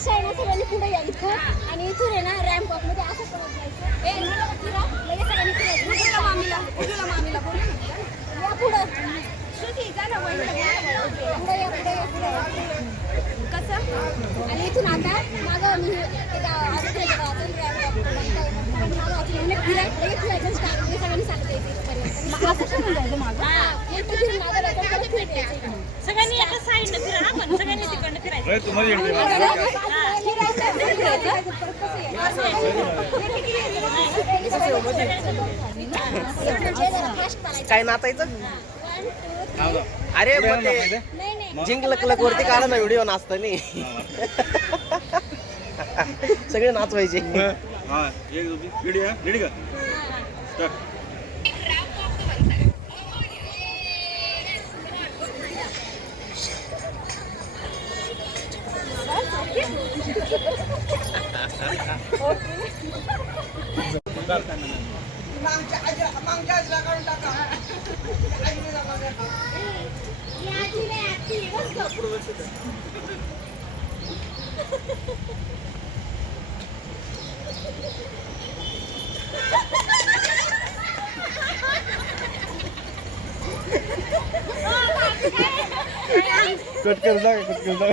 अशा आहे ना सगळ्यांनी पुढे या इथं आणि इथून आहे ना रॅम्प वॉक मध्ये असं करत जायचं. लगेच सगळ्यांनी फिरायचं. उजूला मामीला बोलू या पुढं कसं आणि इथून आता मागं मी फिरायचं सगळ्यांनी सांगते सगळ्यांनी एका साईडनं फिरा ना पण सगळ्यांनी तिकडनं फिरायचं. काय नाचायचं अरे मग ते जिंकलं क्लक वरती काढा ना व्हिडिओ नाचताना सगळे नाचवायचे. कट कर जा.